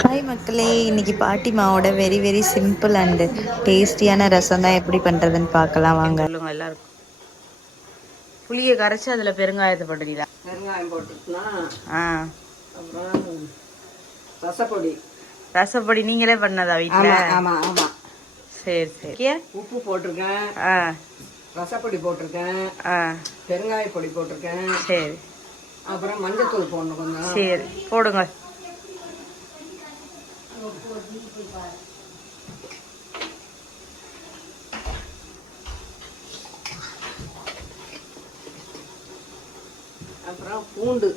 Hi மக்களே, இன்னைக்கு பாட்டிமாவோட very very simple and டேஸ்டியான ரசம் தான் எப்படி பண்றதுன்னு பார்க்கலாம் வாங்க. சொல்லுங்க எல்லாருக்கும். புளியை கரைச்சி அதில் பெருங்காயத்தை போட்டுறீங்களா? பெருங்காயம் போட்டுட்டுனா அப்புறம் ரசப்பொடி. ரசப்பொடி நீங்களே பண்ணதா வீட்டில்? ஆமாம் ஆமாம். சரி சரி. உப்பு போட்டிருக்கேன், ரசப்பொடி போட்டிருக்கேன், பெருங்காய பொடி போட்டிருக்கேன். சரி. அப்புறம் மஞ்சத்தூள் போடணும் கொஞ்சம். சரி போடுங்க. அப்புறம் பூண்டு.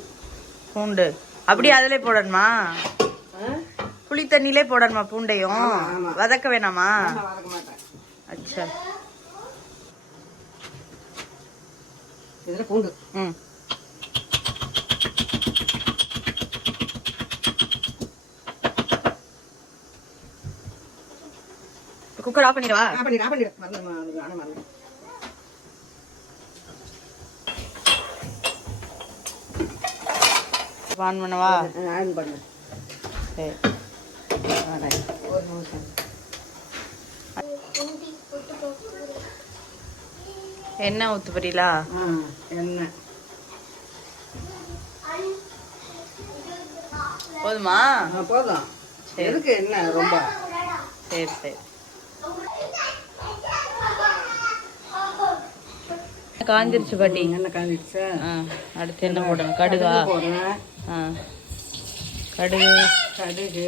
பூண்டு அப்படியே அதிலே போடணுமா? புளி தண்ணியிலே போடணுமா பூண்டையும்? வதக்க வேணாமா? வதக்க மாட்டேன். அச்சா. இதில் பூண்டு. குக்கர் ஆஃப் பண்ணிடுவா? பண்ணிடு. ஆன் பண்ணவா? ஆன் பண்ணு. சரி. ஒரு நிமிஷம். எண்ணெய் ஊற்று போறீங்களா? எண்ணெய் போதுமா? போதும். எதுக்கு என்ன ரொம்ப? சரி சரி. காஞ்சிருச்சு பாட்டி. எண்ணெய் காஞ்சிருச்சு. அடுத்து என்ன போடணும்? கடுகா? கடுகு,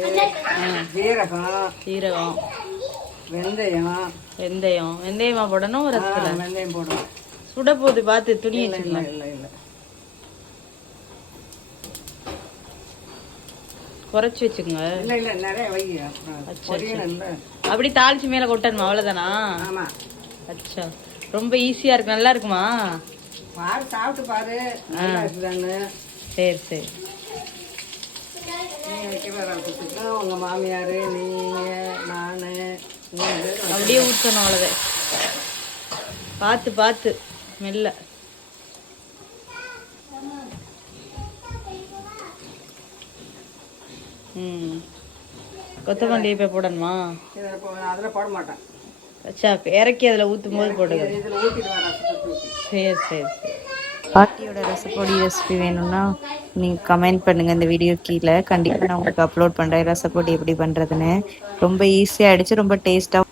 ஜீரகம், வெந்தயமா போடணும். ஒரு வெந்தயம் போடணும். சுட போது பார்த்து துணி வச்சுக்கலாம். இல்லை குறைச்சி வச்சுக்கோங்க. இல்லை நிறைய வை. அப்படி தாளிச்சு மேல கொட்டணுமா? அவ்வளவுதானா? ஆமா. அச்சா, ரொம்ப ஈஸியா இருக்கு. நல்லா இருக்குமா? பாரு, சாப்பிட்டு பாரு. நல்லா இருக்குதான்னு. சரி சரி. உங்க மாமியாரு, நீங்க, நானு அப்படியே ஊற்றணும். அவ்வளோதான். பார்த்து பார்த்து மெல்ல. கொத்தமல்லி இப்போ போடணுமா? அதில் போட மாட்டேன். அச்சா, இறக்கி அதில் ஊற்றும் போது போடுங்க. சரி சரி சரி. பாட்டியோட ரசப்பொடி ரெசிபி வேணும்னா நீங்கள் கமெண்ட் பண்ணுங்கள் இந்த வீடியோ கீழே. கண்டிப்பாக நான் உங்களுக்கு அப்லோட் பண்ணுறேன் ரசப்பொடி எப்படி பண்ணுறதுன்னு. ரொம்ப ஈஸியாக ஆகிடுச்சு, ரொம்ப டேஸ்ட்டாக.